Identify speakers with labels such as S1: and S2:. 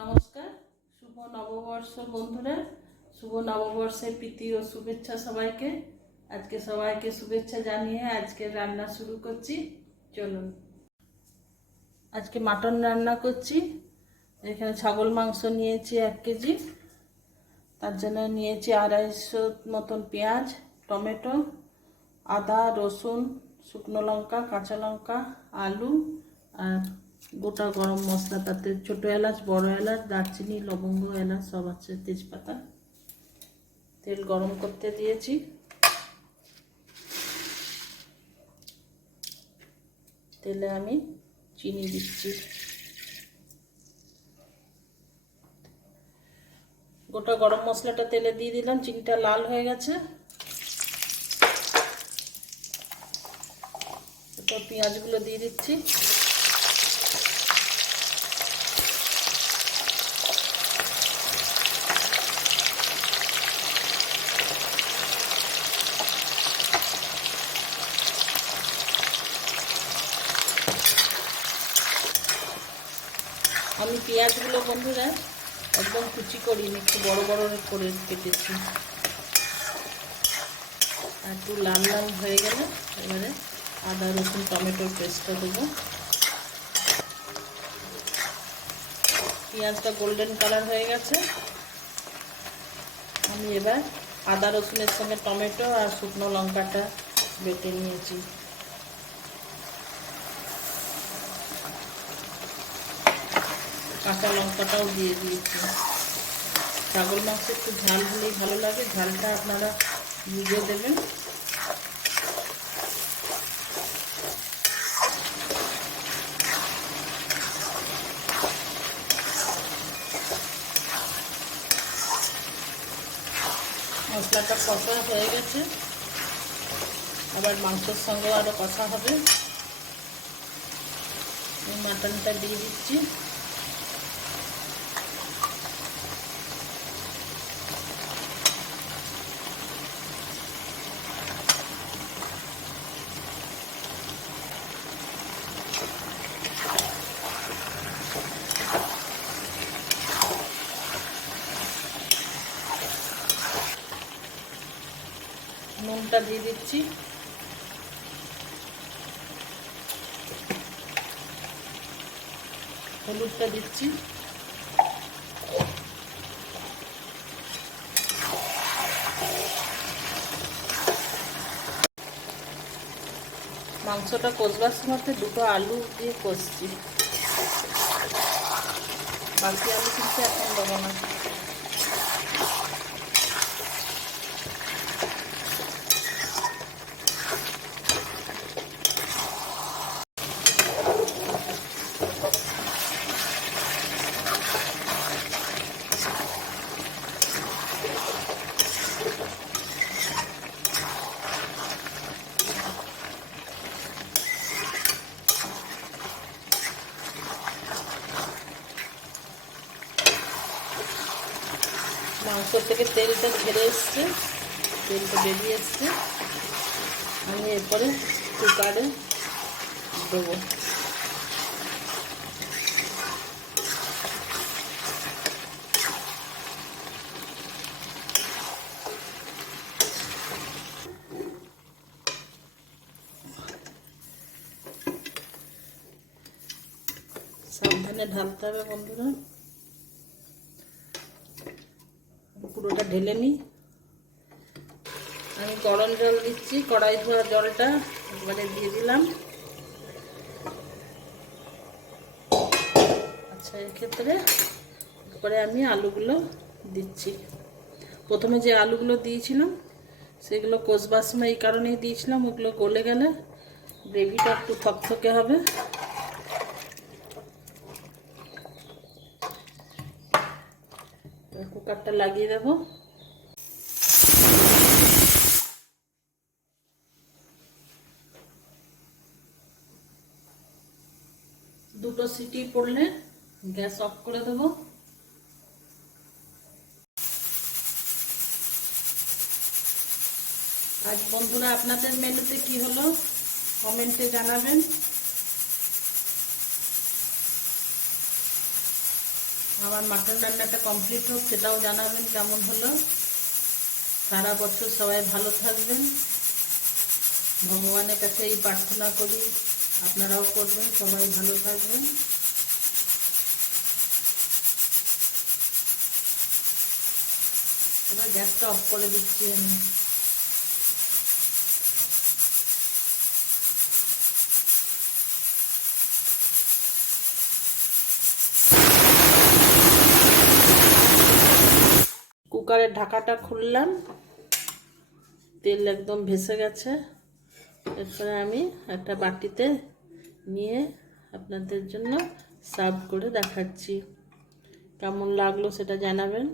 S1: নমস্কার, শুভ নববর্ষ বন্ধুরা, শুভ নববর্ষের প্রীতি ও শুভেচ্ছা সবাইকে। আজকে সবাইকে শুভেচ্ছা জানিয়ে আজকে রান্না শুরু করছি। চলুন। আজকে মাটন রান্না করছি। এখানে ছাগল মাংস নিয়েছি এক কেজি। তার জন্য নিয়েছি আড়াইশো মতন পেঁয়াজ, টমেটো, আদা, রসুন, শুকনো লঙ্কা, কাঁচা লঙ্কা, আলু আর গোটা গরম মশলা, তাতে ছোটো এলাচ, বড় এলাচ, দারচিনি, লবঙ্গ, এলাচ, সব আছে, তেজপাতা। তেল গরম করতে দিয়েছি। তেলে আমি চিনি দিচ্ছি। গোটা গরম মশলাটা তেলে দিয়ে দিলাম, চিনিটা লাল হয়ে গেছে। পেঁয়াজগুলো দিয়ে দিচ্ছি। আমি পেঁয়াজগুলো বন্ধুরা একদম কুচি করিনি, একটু বড় বড় করে কেটেছি। আর একটু লাল লাল হয়ে গেলে এবারে আদা, রসুন, টমেটোর পেস্টটা দেবো। পেঁয়াজটা গোল্ডেন কালার হয়ে গেছে। আমি এবার আদা, রসুনের সঙ্গে টমেটো আর শুকনো লঙ্কাটা বেটে নিয়েছি। কাঁচা লঙ্কাটাও দিয়ে দিয়েছি। ছাগল মাংস একটু ঝাল হলেই ভালো লাগে। ঝালটা আপনারা বুঝে দেবেন। মশলাটা কষা হয়ে গেছে। আবার মাংসের সঙ্গেও আরও কষা হবে। মাটনটা দিয়ে দিচ্ছি। নুনটা দিয়ে দিচ্ছি। হলুদটা দিচ্ছি। মাংসটা কষবার সময় দুটো আলু দিয়ে কষছি। বাকি আলু কিন্তু এখন দেবো না। মাংস থেকে তেলটা ঝেড়ে এসছে। তেলটা বেরিয়ে এসছে। আমি এরপরে কুকারে দেবো। সাবধানে ঢালতে হবে বন্ধুরা। পুরোটা ঢেলে নিই। আমি গরম জল দিচ্ছি, কড়াই ধোয়া জলটা একবারে দিয়ে দিলাম। আচ্ছা এক্ষেত্রে এরপরে আমি আলুগুলো দিচ্ছি। প্রথমে যে আলুগুলো দিয়েছিলাম, সেগুলো কষবার সময় এই কারণেই দিয়েছিলাম, ওগুলো গলে গেলে গ্রেভিটা একটু থকথকে হবে। কুকারটা লাগিয়ে দেবো। দুটো সিটি পড়লে গ্যাস অফ করে দেবো। আজ বন্ধুরা, আপনাদের মেনুতে কি হলো? কমেন্টে জানাবেন। আমার মাটন রান্নাটা কমপ্লিট হোক, সেটাও জানাবেন কেমন হলো। সারা বছর সবাই ভালো থাকবেন। ভগবানের কাছে এই প্রার্থনা করি, আপনারাও করবেন, সবাই ভালো থাকবেন। এবার গ্যাসটা অফ করে দিচ্ছি আমি। কুকারের ঢাকাটা খুললাম। তেল একদম ভেসে গেছে। এরপরে আমি একটা বাটিতে নিয়ে আপনাদের জন্য সার্ভ করে দেখাচ্ছি। কেমন লাগল সেটা জানাবেন।